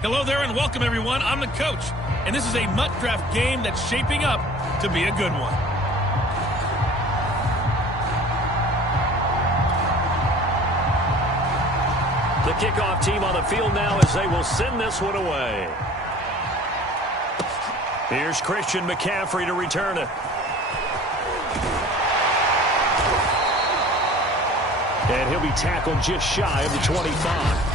Hello there and welcome everyone. I'm the coach, and this is a mutt draft game that's shaping up to be a good one. The kickoff team on the field now as they will send this one away. Here's Christian McCaffrey to return it. And he'll be tackled just shy of the 25.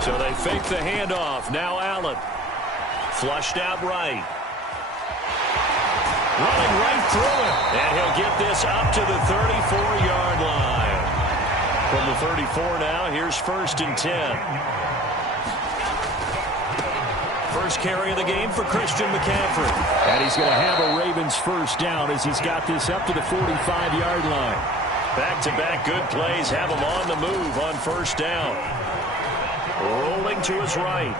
So they fake the handoff. Now Allen. Flushed out right. Running right through it. And he'll get this up to the 34-yard line. From the 34 now, here's 1st and 10. First carry of the game for Christian McCaffrey. And he's going to have a Ravens first down as he's got this up to the 45-yard line. Back-to-back good plays have him on the move on first down. Rolling to his right.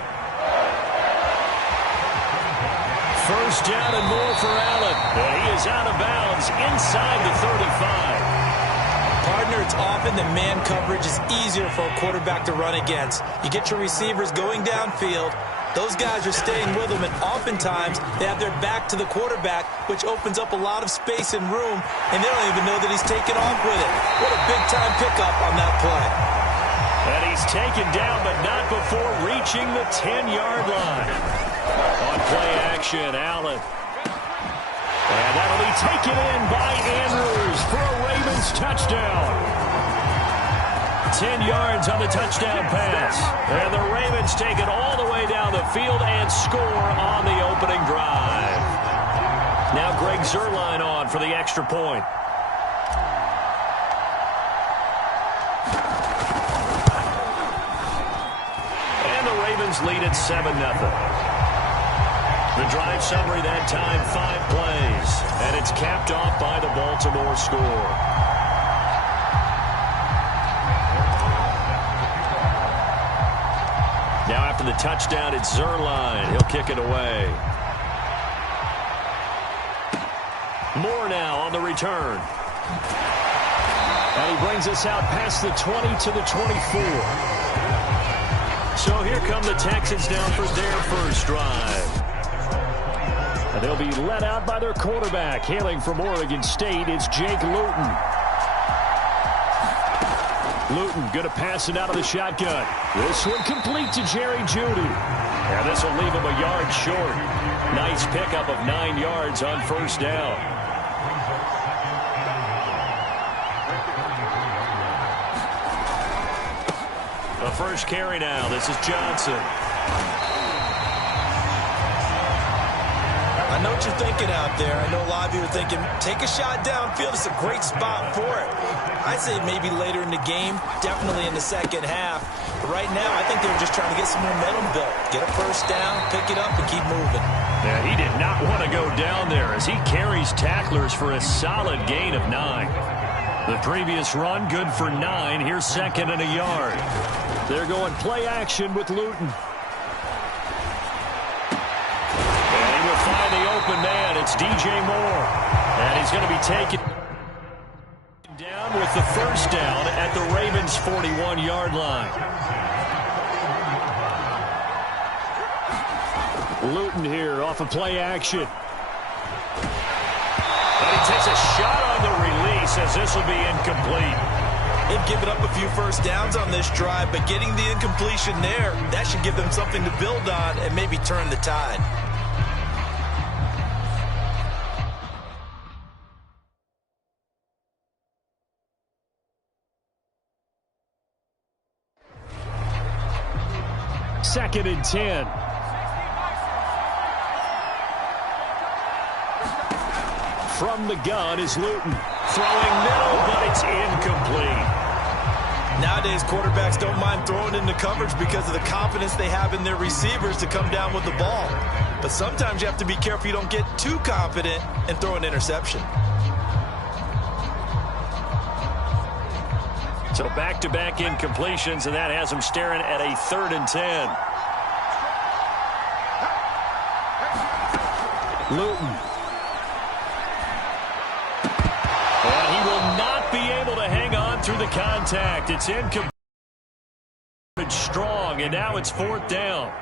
First down and more for Allen. And he is out of bounds inside the 35. Partner, it's often that man coverage is easier for a quarterback to run against. You get your receivers going downfield. Those guys are staying with him, and oftentimes they have their back to the quarterback, which opens up a lot of space and room, and they don't even know that he's taken off with it. What a big-time pickup on that play. And he's taken down, but not before reaching the 10-yard line. On play action, Allen. And that'll be taken in by Andrews for a Ravens touchdown. 10 yards on the touchdown pass. And the Ravens take it all the way down the field and score on the opening drive. Now Greg Zuerlein on for the extra point. And the Ravens lead at 7-0. The drive summary that time, 5 plays. And it's capped off by the Baltimore score. Now after the touchdown, it's Zuerlein. He'll kick it away. Moore now on the return. And he brings us out past the 20 to the 24. So here come the Texans down for their first drive. And they'll be led out by their quarterback. Hailing from Oregon State, it's Jake Luton. Luton going to pass it out of the shotgun. This one complete to Jerry Jeudy. And this will leave him a yard short. Nice pickup of 9 yards on first down. The first carry now. This is Johnson. I know what you're thinking out there. I know a lot of you are thinking, take a shot downfield. It's a great spot for it. I'd say maybe later in the game, definitely in the second half. But right now, I think they're just trying to get some momentum built. Get a first down, pick it up, and keep moving. Yeah, he did not want to go down there as he carries tacklers for a solid gain of 9. The previous run, good for 9. Here's 2nd and a yard. They're going play action with Luton. The open man, it's DJ Moore. And he's going to be taken down with the first down at the Ravens' 41-yard line. Luton here off of play action. And he takes a shot on the release as this will be incomplete. They've given up a few first downs on this drive, but getting the incompletion there, that should give them something to build on and maybe turn the tide. Second and 10. From the gun is Luton. Throwing middle, but it's incomplete. Nowadays, quarterbacks don't mind throwing into coverage because of the confidence they have in their receivers to come down with the ball. But sometimes you have to be careful you don't get too confident and throw an interception. So back-to-back incompletions, and that has them staring at a 3rd and 10. Luton. contact. It's incomplete. Strong, and now it's 4th down.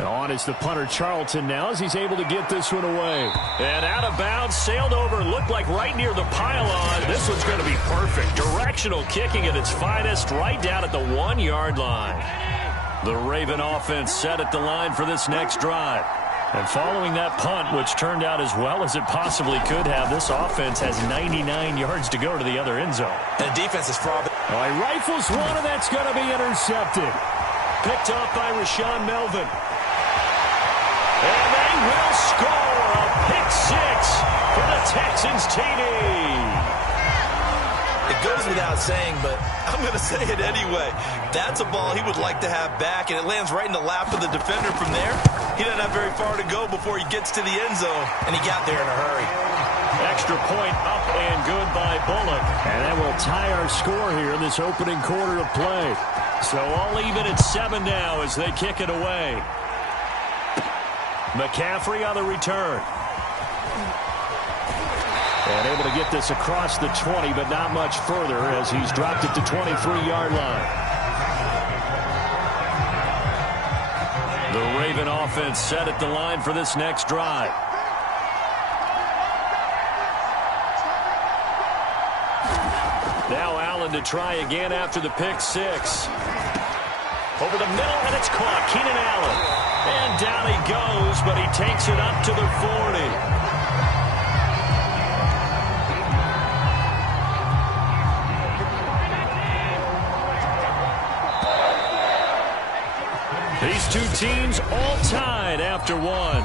On is the punter Charlton now as he's able to get this one away. And out of bounds, sailed over, looked like right near the pylon. This one's going to be perfect. Directional kicking at its finest right down at the 1-yard line. The Raven offense set at the line for this next drive. And following that punt, which turned out as well as it possibly could have, this offense has 99 yards to go to the other end zone. And the defense is frothing. Oh, he rifles one, and that's going to be intercepted. Picked off by Rashawn Melvin. And they will score a pick 6 for the Texans TD. It goes without saying, but I'm going to say it anyway. That's a ball he would like to have back, and it lands right in the lap of the defender from there. He doesn't have very far to go before he gets to the end zone, and he got there in a hurry. Extra point up and good by Bullock. And that will tie our score here in this opening quarter of play. So all even at 7 now as they kick it away. McCaffrey on the return. And able to get this across the 20, but not much further as he's dropped it to 23-yard line. The Raven offense set at the line for this next drive. Now Allen to try again after the pick 6. Over the middle, and it's caught. Keenan Allen. And down he goes, but he takes it up to the 40. These two teams all tied after one.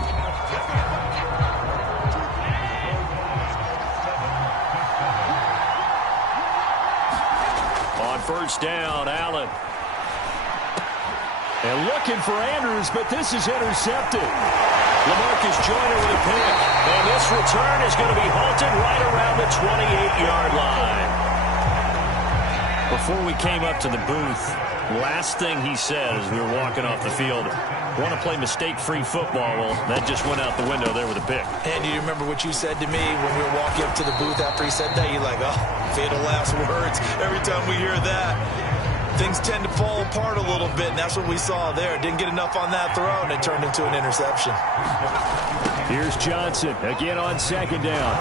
On first down, Allen. And looking for Andrews, but this is intercepted. LaMarcus Joyner with a pick. And this return is going to be halted right around the 28-yard line. Before we came up to the booth, last thing he said as we were walking off the field, want to play mistake-free football. Well, that just went out the window there with a pick. And do you remember what you said to me when we were walking up to the booth after he said that? You're like, oh, fatal last words. Every time we hear that, things tend to fall apart a little bit, and that's what we saw there. Didn't get enough on that throw, and it turned into an interception. Here's Johnson again on second down.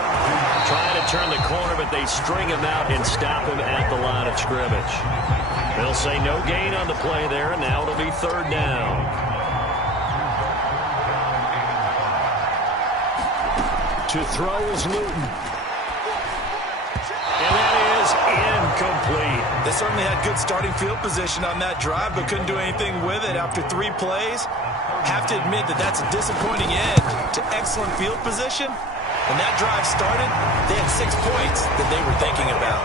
Trying to turn the corner, but they string him out and stop him at the line of scrimmage. They'll say no gain on the play there, and now it'll be third down. To throw is Newton. And that is incomplete. They certainly had good starting field position on that drive, but couldn't do anything with it after 3 plays. Have to admit that that's a disappointing end to excellent field position. When that drive started, they had 6 points that they were thinking about.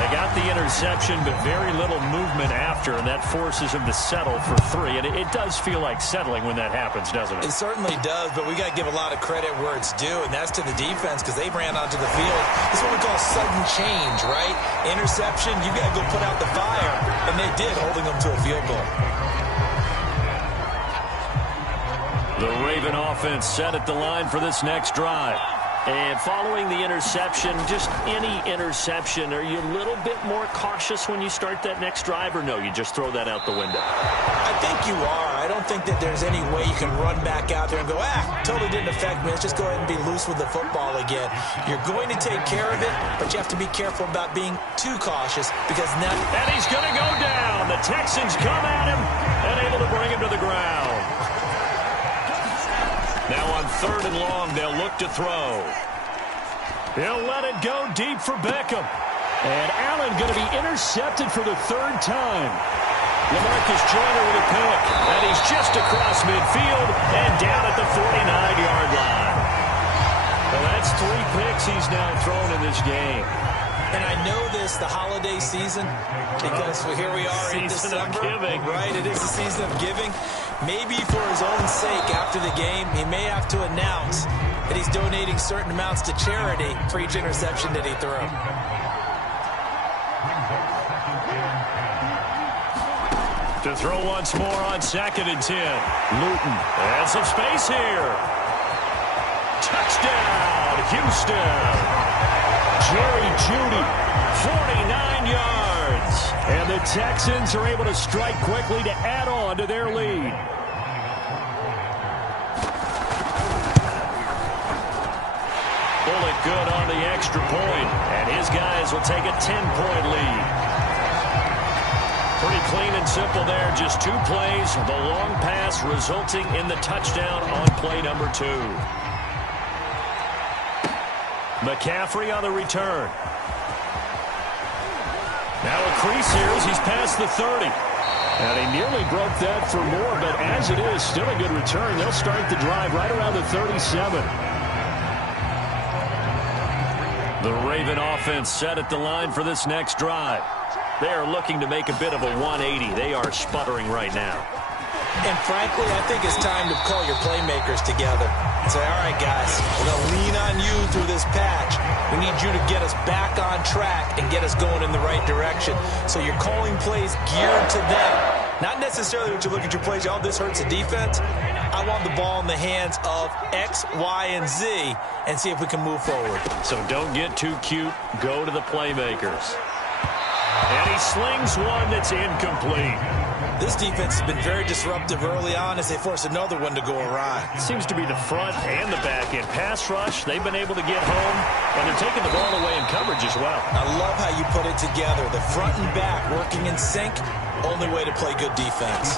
They got the interception, but very little movement after, and that forces them to settle for 3. And it does feel like settling when that happens, doesn't it? It certainly does, but we got to give a lot of credit where it's due, and that's to the defense because they ran onto the field. This is what we call sudden change, right? Interception, you got to go put out the fire, and they did, holding them to a field goal. The Raven offense set at the line for this next drive. And following the interception, just any interception, are you a little bit more cautious when you start that next drive, or no, you just throw that out the window? I think you are. I don't think that there's any way you can run back out there and go, totally didn't affect me. Let's just go ahead and be loose with the football again. You're going to take care of it, but you have to be careful about being too cautious because now... And he's going to go down. The Texans come at him and able to bring him to the ground. Now on third and long, they'll look to throw. He'll let it go deep for Beckham. And Allen going to be intercepted for the 3rd time. LaMarcus Joyner with a pick. And he's just across midfield and down at the 49-yard line. Well, that's 3 picks he's now thrown in this game. And I know this, the holiday season, because here we are in December. Season of giving. Right, it is the season of giving. Maybe for his own sake after the game, he may have to announce that he's donating certain amounts to charity for each interception that he threw. To throw once more on 2nd and 10. Newton. And some space here. Touchdown, Houston. Jerry Jeudy, 49 yards. And the Texans are able to strike quickly to add on to their lead. Bullet good on the extra point, and his guys will take a 10-point lead. Pretty clean and simple there. Just 2 plays. The long pass resulting in the touchdown on play number 2. McCaffrey on the return. Now a crease here as he's past the 30. And he nearly broke that for more, but as it is, still a good return. They'll start the drive right around the 37. The Raven offense set at the line for this next drive. They are looking to make a bit of a 180. They are sputtering right now. And frankly, I think it's time to call your playmakers together and say, all right, guys, we're going to lean on you through this patch. We need you to get us back on track and get us going in the right direction. So you're calling plays geared to them. Not necessarily what you look at your plays, oh, this hurts the defense. I want the ball in the hands of X, Y, and Z and see if we can move forward. So don't get too cute. Go to the playmakers. And he slings one that's incomplete. This defense has been very disruptive early on as they force another one to go awry. Seems to be the front and the back end. Pass rush, they've been able to get home, and they're taking the ball away in coverage as well. I love how you put it together. The front and back working in sync, only way to play good defense.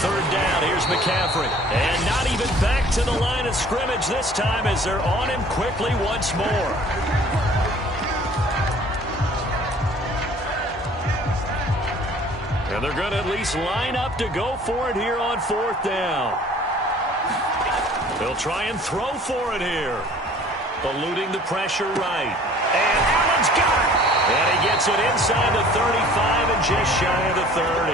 Third down, here's McCaffrey. And not even back to the line of scrimmage this time as they're on him quickly once more. And they're going to at least line up to go for it here on 4th down. They'll try and throw for it here. Eluding the pressure right. And Allen's got it. And he gets it inside the 35 and just shy of the 30.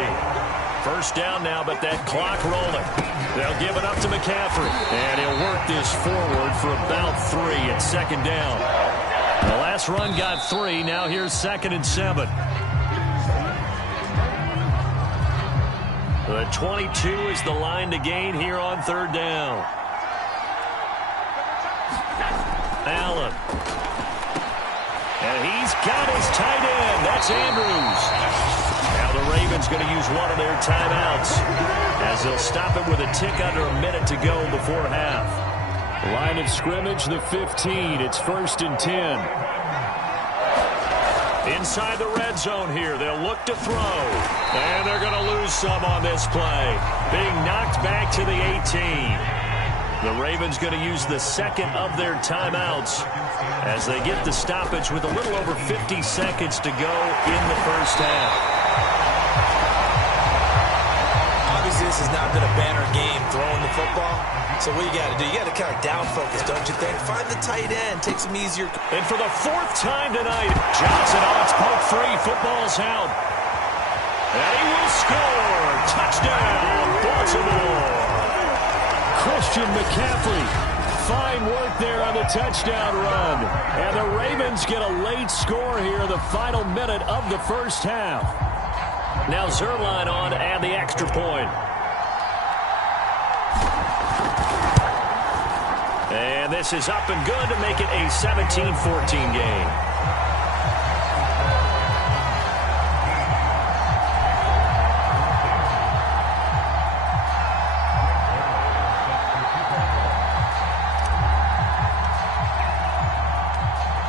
First down now, but that clock rolling. They'll give it up to McCaffrey. And he'll work this forward for about 3 at 2nd down. The last run got 3. Now here's 2nd and 7. The 22 is the line to gain here on 3rd down. Allen. And he's got his tight end. That's Andrews. Now the Ravens going to use one of their timeouts as they'll stop it with a tick under a minute to go before half. Line of scrimmage, the 15. It's 1st and 10. Inside the red zone here, they'll look to throw. And they're going to lose some on this play. Being knocked back to the 18. The Ravens going to use the 2nd of their timeouts as they get the stoppage with a little over 50 seconds to go in the first half. Obviously, this has not been a banner game throwing the football. So what you got to do, you got to kind of down focus, don't you think? Find the tight end, take some easier. And for the 4th time tonight, Johnson on its poke free. Football's out. And he will score. Touchdown, Baltimore. Christian McCaffrey. Fine work there on the touchdown run. And the Ravens get a late score here in the final minute of the first half. Now Zuerlein on to add the extra point. And this is up and good to make it a 17-14 game.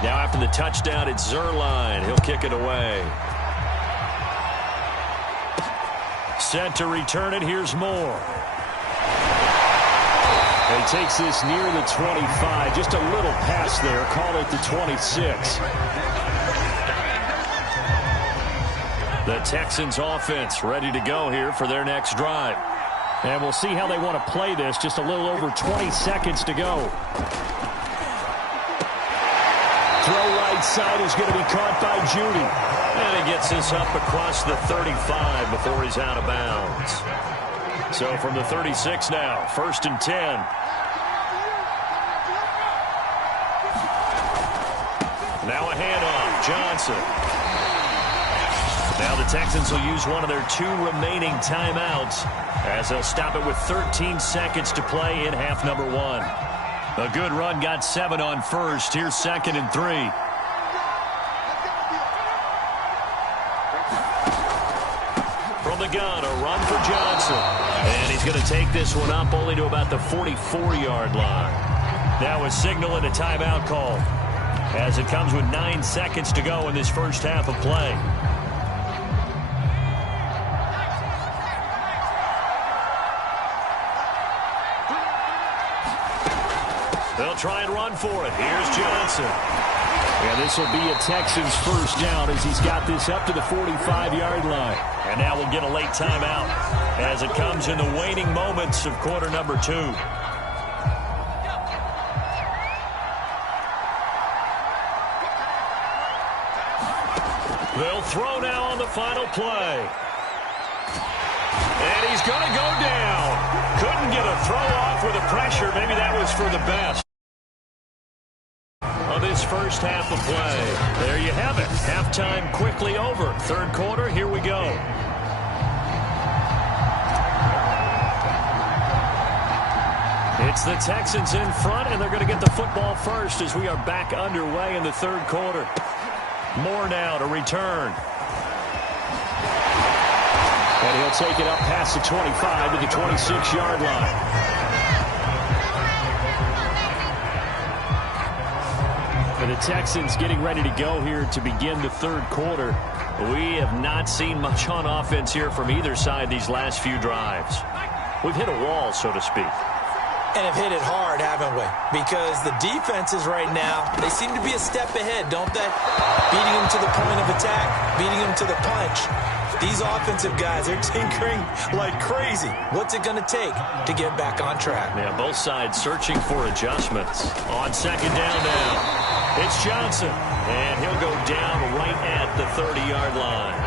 Now after the touchdown, it's Zuerlein. He'll kick it away. Set to return it. Here's Moore. He takes this near the 25. Just a little pass there. Call it the 26. The Texans offense ready to go here for their next drive. And we'll see how they want to play this. Just a little over 20 seconds to go. Throw right side is going to be caught by Jeudy. And he gets this up across the 35 before he's out of bounds. So from the 36 now, 1st and 10. Now a handoff, Johnson. Now the Texans will use one of their 2 remaining timeouts as they'll stop it with 13 seconds to play in half number 1. A good run, got 7 on first. Here's 2nd and 3. From the gun, a run for Johnson. And he's going to take this one up only to about the 44-yard line. Now a signal and a timeout call, as it comes with 9 seconds to go in this first half of play. They'll try and run for it. Here's Johnson. And this will be a Texans first down as he's got this up to the 45-yard line. And now we'll get a late timeout as it comes in the waning moments of quarter number 2. They'll throw now on the final play. And he's going to go down. Couldn't get a throw off with the pressure. Maybe that was for the best of this first half of play. There you have it. Halftime quickly over. Third quarter, here we go. It's the Texans in front, and they're going to get the football first as we are back underway in the third quarter. Moore now to return. And he'll take it up past the 25 to the 26-yard line. And the Texans getting ready to go here to begin the third quarter. We have not seen much on offense here from either side these last few drives. We've hit a wall, so to speak. And have hit it hard, haven't we? Because the defenses right now, they seem to be a step ahead, don't they? Beating them to the point of attack, beating them to the punch. These offensive guys are tinkering like crazy. What's it going to take to get back on track? Yeah, both sides searching for adjustments. On second down now, it's Johnson. And he'll go down right at the 30-yard line.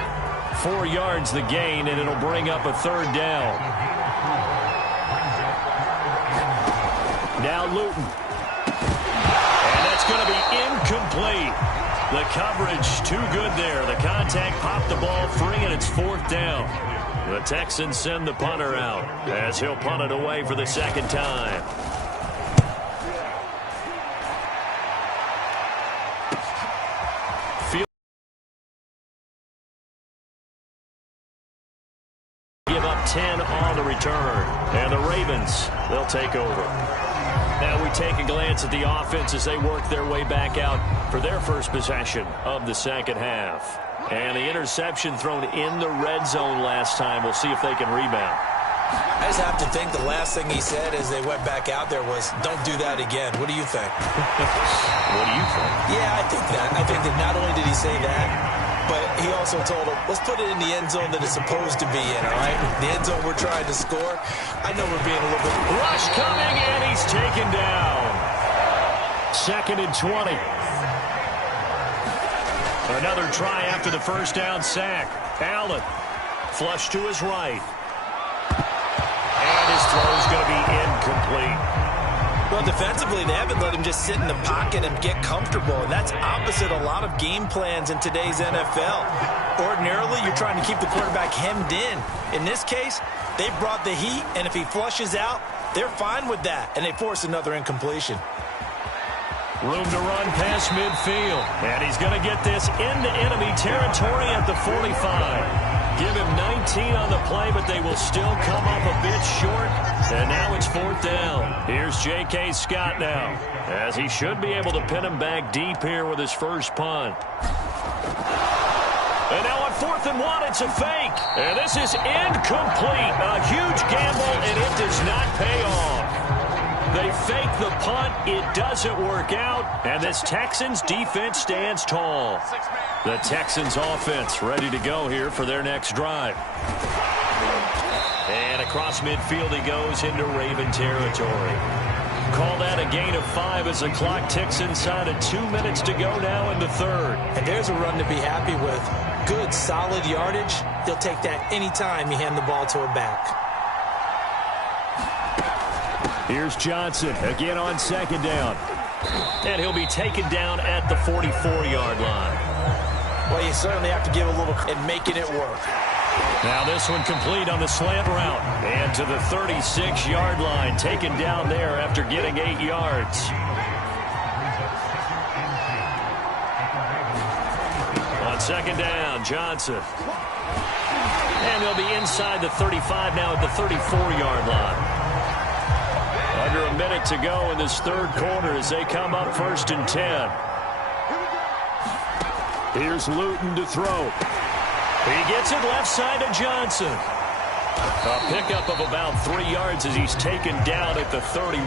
4 yards the gain, and it'll bring up a third down. Now Luton. And that's going to be incomplete. The coverage too good there. The contact popped the ball free, and it's 4th down. The Texans send the punter out as he'll punt it away for the second time. Give up 10 on the return. And the Ravens, they'll take over. Now we take a glance at the offense as they work their way back out for their first possession of the second half. And the interception thrown in the red zone last time. We'll see if they can rebound. I just have to think the last thing he said as they went back out there was, don't do that again. What do you think? What do you think? Yeah, I think that. I think that not only did he say that, but he also told him, let's put it in the end zone that it's supposed to be in, all right? The end zone we're trying to score. I know we're being a little bit... Rush coming, and he's taken down. 2nd and 20. Another try after the first down sack. Allen, flush to his right. And his throw's going to be incomplete. Well, defensively, they haven't let him just sit in the pocket and get comfortable, and that's opposite a lot of game plans in today's NFL. Ordinarily, you're trying to keep the quarterback hemmed in. In this case, they brought the heat, and if he flushes out, they're fine with that, and they force another incompletion. Room to run past midfield, and he's going to get this into enemy territory at the 45. Give him 19 on the play, but they will still come up a bit short. And now it's 4th down. Here's J.K. Scott now, as he should be able to pin him back deep here with his first punt. And now on 4th and 1, it's a fake. And this is incomplete. A huge gamble, and it does not pay off. They fake the punt. It doesn't work out. And this Texans defense stands tall. The Texans offense ready to go here for their next drive. And across midfield he goes into Raven territory. Call that a gain of 5 as the clock ticks inside of 2 minutes to go now in the third. And there's a run to be happy with. Good, solid yardage. He'll take that anytime you hand the ball to a back. Here's Johnson again on second down. And he'll be taken down at the 44-yard line. Well, you certainly have to give a little and making it work. Now this one complete on the slant route. And to the 36-yard line, taken down there after getting 8 yards. On second down, Johnson. And they'll be inside the 35 now at the 34-yard line. Under a minute to go in this third quarter as they come up 1st and 10. Here's Luton to throw. He gets it left side to Johnson. A pickup of about 3 yards as he's taken down at the 31.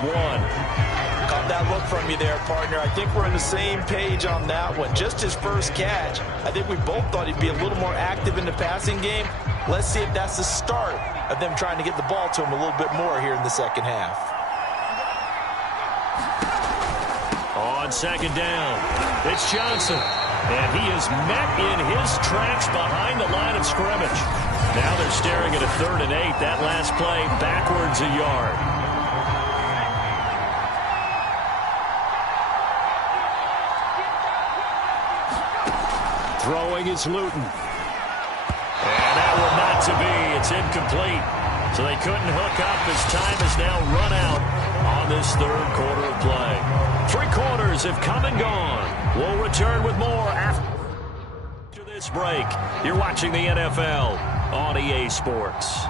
Caught that look from you there, partner. I think we're on the same page on that one. Just his first catch. I think we both thought he'd be a little more active in the passing game. Let's see if that's the start of them trying to get the ball to him a little bit more here in the second half. On second down, it's Johnson. And he is met in his tracks behind the line of scrimmage. Now they're staring at a 3rd and 8. That last play backwards a yard. Throwing is Luton. And that one not to be. It's incomplete. So they couldn't hook up as time has now run out on this third quarter of play. 3 quarters have come and gone. We'll return with more after this break. You're watching the NFL on EA Sports.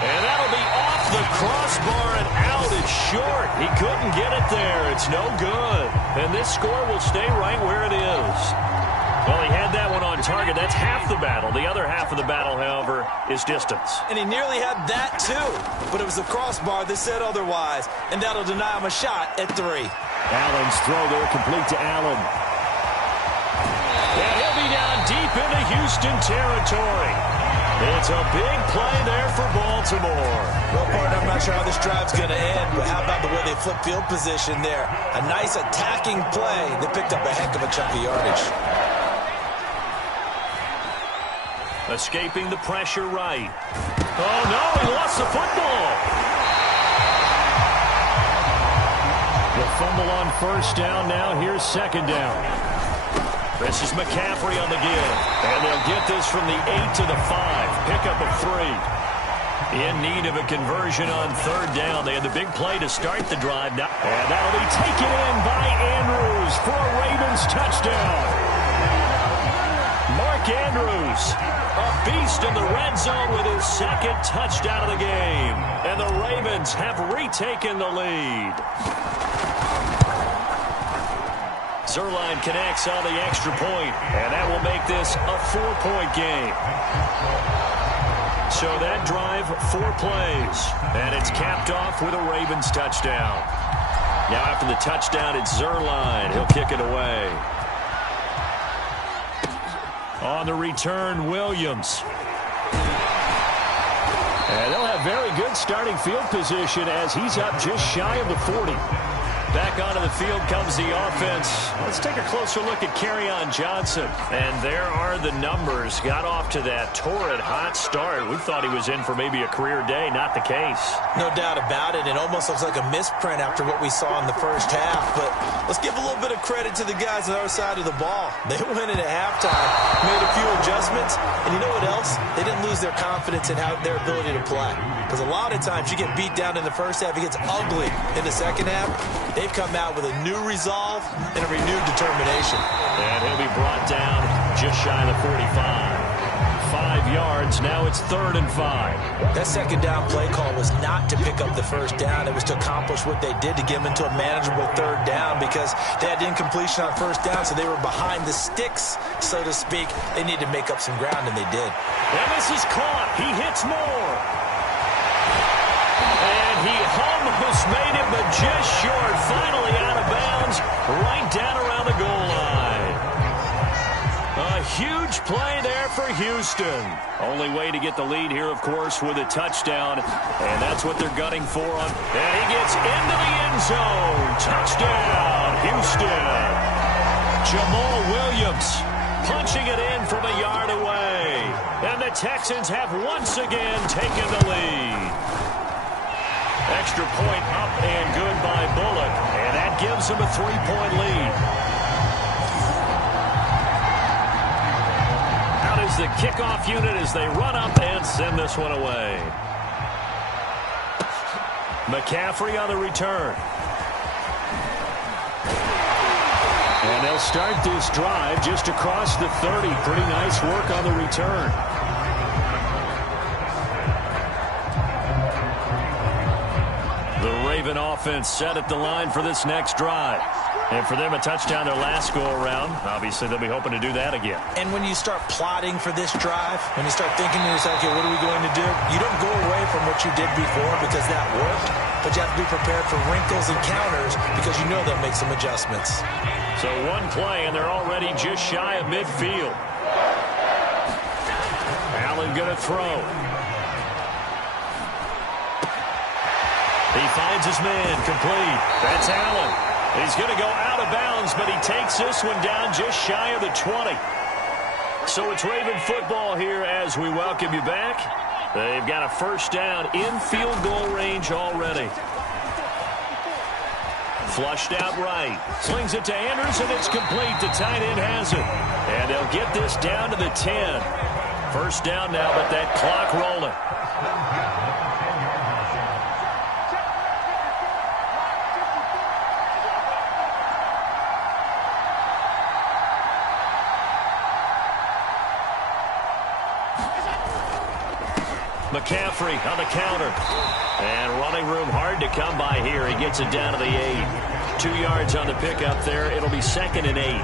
And that'll be off the crossbar and out. It's short. He couldn't get it there. It's no good. And this score will stay right where it is. Well, he had that one on target. That's half the battle. The other half of the battle, however, is distance. And he nearly had that, too. But it was the crossbar that said otherwise. And that'll deny him a shot at 3. Allen's throw there complete to Allen. And he'll be down deep into Houston territory. It's a big play there for Baltimore. Well, partner, I'm not sure how this drive's going to end, but how about the way they flip field position there? A nice attacking play. They picked up a heck of a chunk of yardage. Escaping the pressure right. Oh, no, he lost the football. The fumble on 1st down. Now here's 2nd down. This is McCaffrey on the give. And they'll get this from the 8 to the 5. Pickup of 3. In need of a conversion on 3rd down. They had the big play to start the drive. Now, and that'll be taken in by Andrews for a Ravens touchdown. Mark Andrews, a beast in the red zone with his 2nd touchdown of the game. And the Ravens have retaken the lead. Zerline connects on the extra point, and that will make this a 4-point game. So that drive, 4 plays, and it's capped off with a Ravens touchdown. Now after the touchdown, it's Zerline. He'll kick it away. On the return, Williams. And they'll have very good starting field position as he's up just shy of the 40. Back onto the field comes the offense. Let's take a closer look at Kerryon Johnson. And there are the numbers. Got off to that torrid hot start. We thought he was in for maybe a career day. Not the case. No doubt about it. It almost looks like a misprint after what we saw in the first half. But let's give a little bit of credit to the guys on the other side of the ball. They went in at halftime, made a few adjustments, and you know what else? They didn't lose their confidence in their ability to play. Because a lot of times you get beat down in the first half, it gets ugly in the second half. They've come out with a new resolve and a renewed determination. And he'll be brought down just shy of the 45. 5 yards. Now it's 3rd and 5. That second down play call was not to pick up the first down. It was to accomplish what they did to get them into a manageable 3rd down because they had incompletion on 1st down, so they were behind the sticks, so to speak. They needed to make up some ground, and they did. And this is caught. He hits more. And he almost made it, but just short. Finally out of bounds, right down around the goal line. A huge play there for Houston. Only way to get the lead here, of course, with a touchdown. And that's what they're gunning for. And he gets into the end zone. Touchdown, Houston. Jamal Williams punching it in from a yard away. And the Texans have once again taken the lead. Extra point up and good by Bullock. And that gives him a 3-point lead. Out is the kickoff unit as they run up and send this one away. McCaffrey on the return. And they'll start this drive just across the 30. Pretty nice work on the return. The Raven offense set at the line for this next drive. And for them, a touchdown their last go-around. Obviously, they'll be hoping to do that again. And when you start plotting for this drive, when you start thinking to yourself, okay, what are we going to do? You don't go away from what you did before because that worked, but you have to be prepared for wrinkles and counters because you know they'll make some adjustments. So one play, and they're already just shy of midfield. Allen going to throw. He finds his man, complete. That's Allen. He's going to go out of bounds, but he takes this one down just shy of the 20. So it's Raven football here as we welcome you back. They've got a first down in field goal range already. Flushed out right. Slings it to Andrews, and it's complete. The tight end has it. And they'll get this down to the 10. First down now, but that clock rolling. McCaffrey on the counter. And running room hard to come by here. He gets it down to the 8. 2 yards on the pickup there. It'll be 2nd and 8.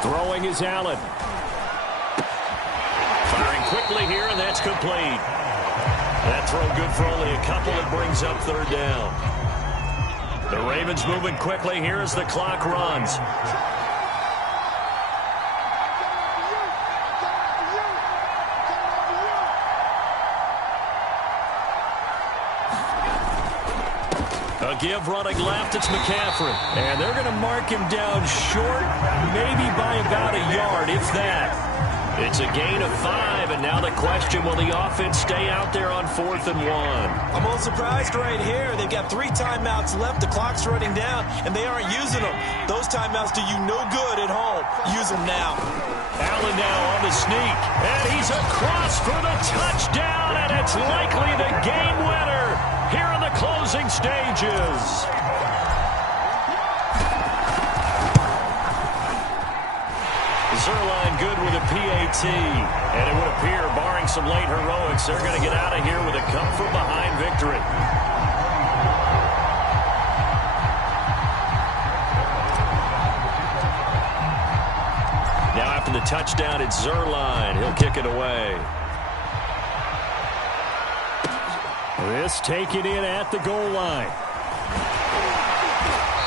Throwing is Allen. Firing quickly here, and that's complete. That throw good for only a couple. It brings up 3rd down. The Ravens moving quickly here as the clock runs. A give running left. It's McCaffrey. And they're going to mark him down short, maybe by about a yard, if that. It's a gain of 5, and now the question, will the offense stay out there on 4th and 1? I'm a little surprised right here. They've got 3 timeouts left. The clock's running down, and they aren't using them. Those timeouts do you no good at home. Use them now. Allen now on the sneak, and he's across for the touchdown, and it's likely the game winner here in the closing stages. Zerline good with a PAT. And it would appear, barring some late heroics, they're going to get out of here with a come-from-behind victory. Now after the touchdown, it's Zerline. He'll kick it away. This taken in at the goal line.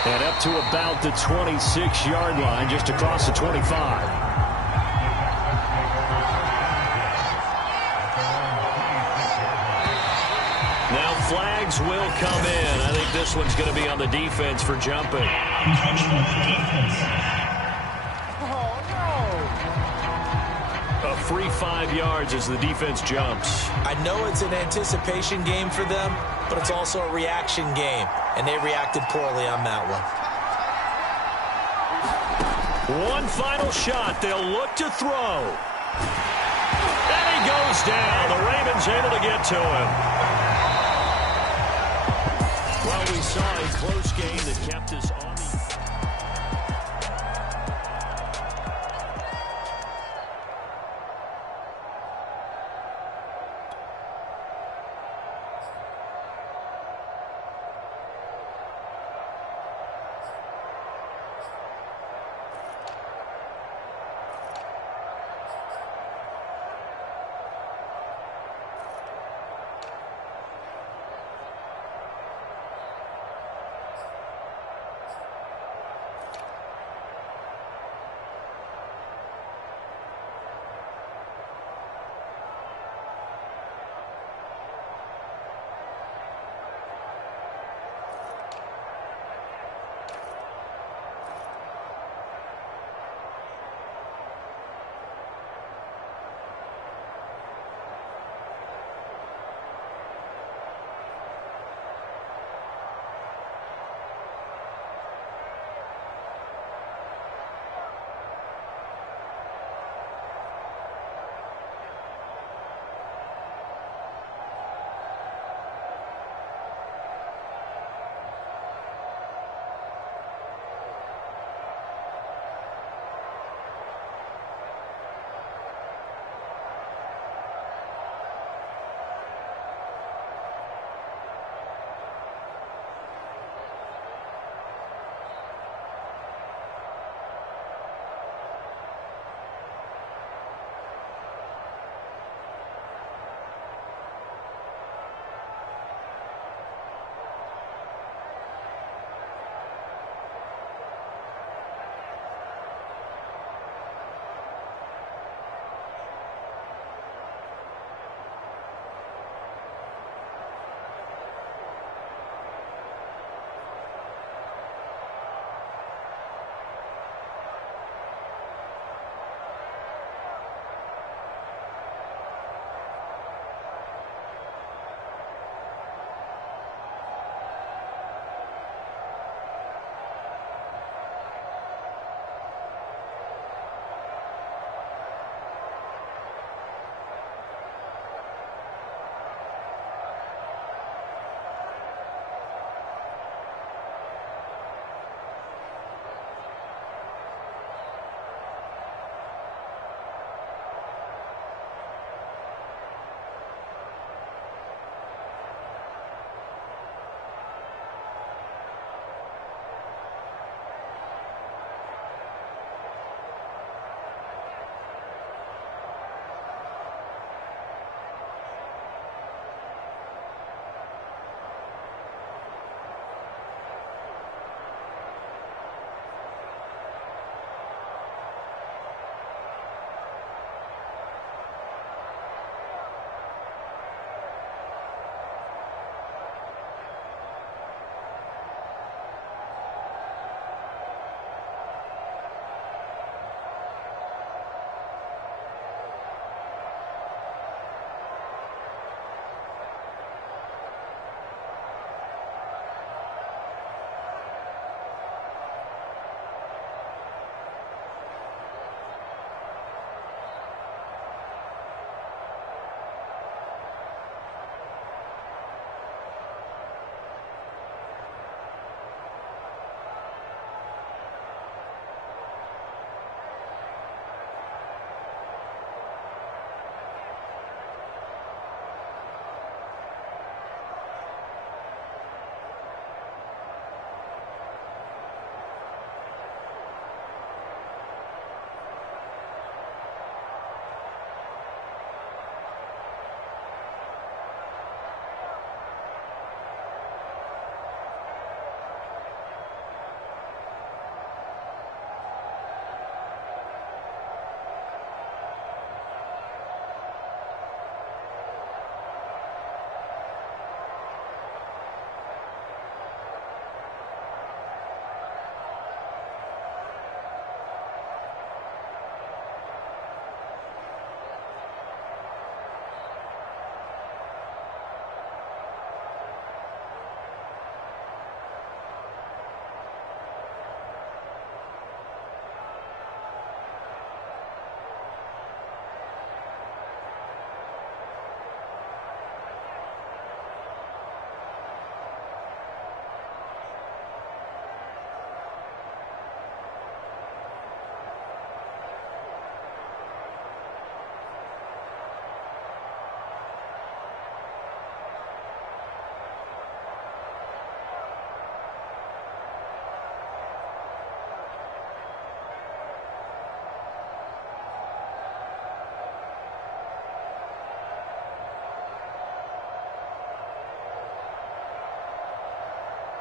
And up to about the 26-yard line, just across the 25. Now flags will come in. I think this one's going to be on the defense for jumping. A free 5 yards as the defense jumps. I know it's an anticipation game for them, but it's also a reaction game, and they reacted poorly on that one. One final shot. They'll look to throw. And he goes down. The Ravens able to get to him. Well, we saw a close game that kept us on.